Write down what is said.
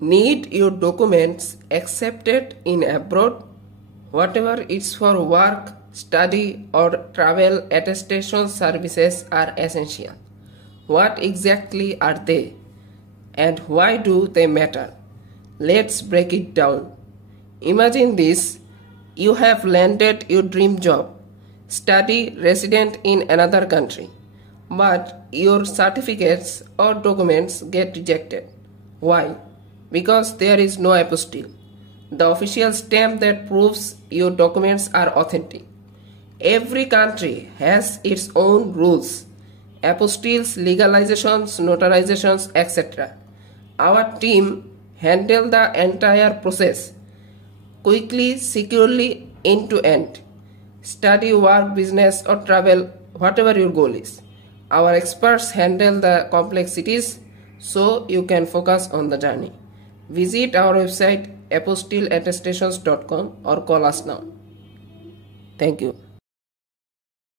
Need your documents accepted in abroad? Whatever it's for work, study or travel, attestation services are essential. What exactly are they? And why do they matter? Let's break it down. Imagine this: you have landed your dream job, study resident in another country, but your certificates or documents get rejected. Why? Because there is no apostille, the official stamp that proves your documents are authentic. Every country has its own rules, apostilles, legalizations, notarizations, etc. Our team handle the entire process quickly, securely, end to end. Study, work, business or travel, whatever your goal is. Our experts handle the complexities so you can focus on the journey. Visit our website apostilleattestations.com or call us now. Thank you.